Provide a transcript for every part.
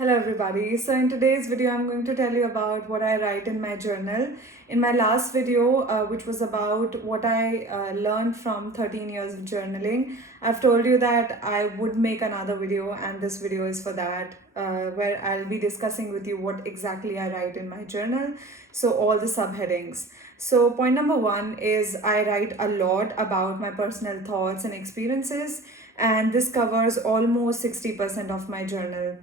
Hello everybody. So in today's video, I'm going to tell you about what I write in my journal. In my last video, which was about what I learned from 13 years of journaling, I've told you that I would make another video, and this video is for that, where I'll be discussing with you what exactly I write in my journal. So all the subheadings. So point number one is I write a lot about my personal thoughts and experiences, and this covers almost 60% of my journal.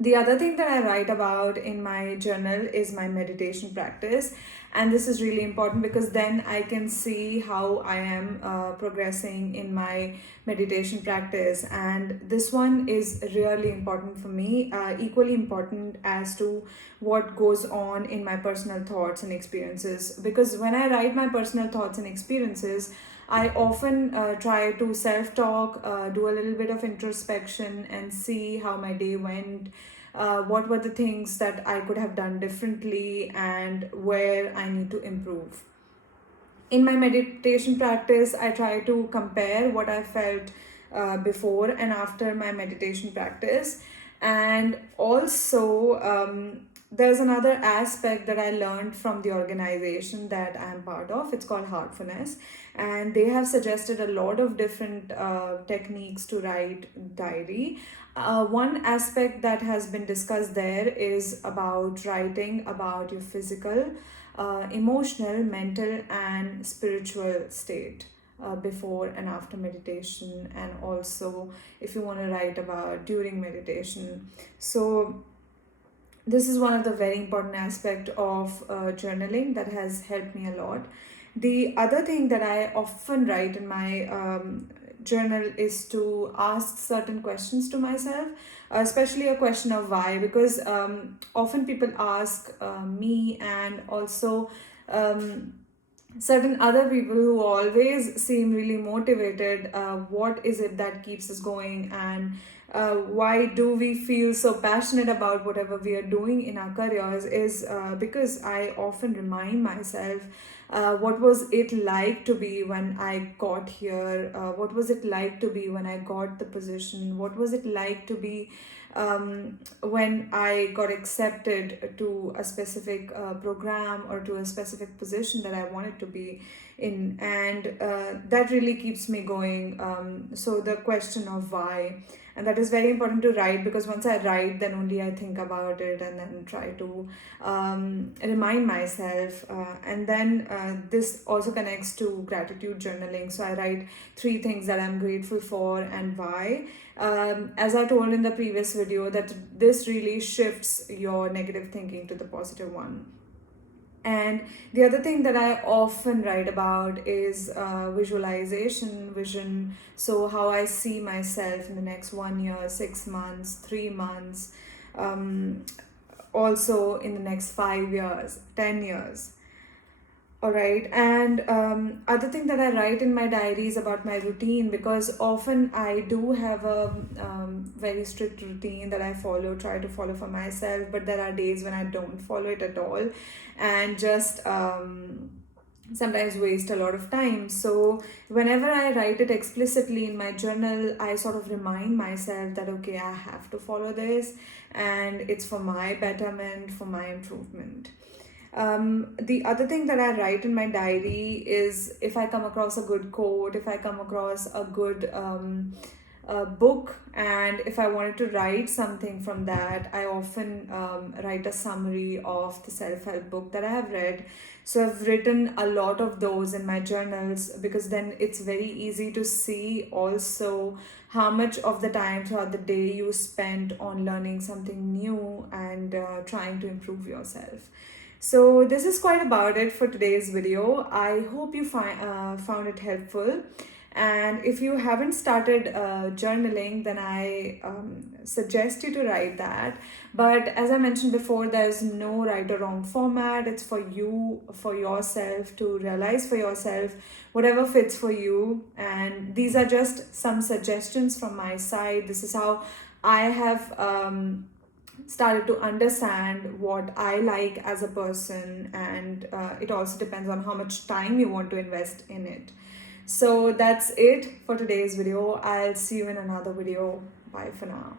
The other thing that I write about in my journal is my meditation practice. And this is really important because then I can see how I am progressing in my meditation practice. And this one is really important for me, equally important as to what goes on in my personal thoughts and experiences. Because when I write my personal thoughts and experiences, I often try to self talk, do a little bit of introspection, and see how my day went, what were the things that I could have done differently, and where I need to improve. In my meditation practice, I try to compare what I felt before and after my meditation practice. And also, there's another aspect that I learned from the organization that I'm part of. It's called Heartfulness, and they have suggested a lot of different techniques to write diary. One aspect that has been discussed there is about writing about your physical, emotional, mental, and spiritual state before and after meditation, and also if you want to write about during meditation. So this is one of the very important aspect of journaling that has helped me a lot. The other thing that I often write in my journal is to ask certain questions to myself, especially a question of why, because often people ask me, and also certain other people who always seem really motivated, what is it that keeps us going, and why do we feel so passionate about whatever we are doing in our careers, is because I often remind myself, what was it like to be when I got here, what was it like to be when I got the position, what was it like to be when I got accepted to a specific program or to a specific position that I wanted to be in. And that really keeps me going. So the question of why, and that is very important to write, because once I write, then only I think about it and then try to remind myself. And then this also connects to gratitude journaling. So I write 3 things that I'm grateful for and why. As I told in the previous video, that this really shifts your negative thinking to the positive one. And the other thing that I often write about is visualization, vision. So, how I see myself in the next 1 year, 6 months, 3 months, also in the next 5 years, 10 years. All right. And other thing that I write in my diary is about my routine, because often I do have a very strict routine that I follow, try to follow for myself, but there are days when I don't follow it at all, and just sometimes waste a lot of time. So whenever I write it explicitly in my journal, I sort of remind myself that okay, I have to follow this, and it's for my betterment, for my improvement. The other thing that I write in my diary is if I come across a good quote, if I come across a good book, and if I wanted to write something from that, I often write a summary of the self-help book that I have read. So I've written a lot of those in my journals, because then it's very easy to see also how much of the time throughout the day you spent on learning something new and trying to improve yourself. So this is quite about it for today's video. I hope you found it helpful. And if you haven't started journaling, then I suggest you to write that. But as I mentioned before, there's no right or wrong format. It's for you, for yourself, to realize for yourself whatever fits for you. And these are just some suggestions from my side. This is how I have started to understand what I like as a person, and it also depends on how much time you want to invest in it. So that's it for today's video. I'll see you in another video. Bye for now.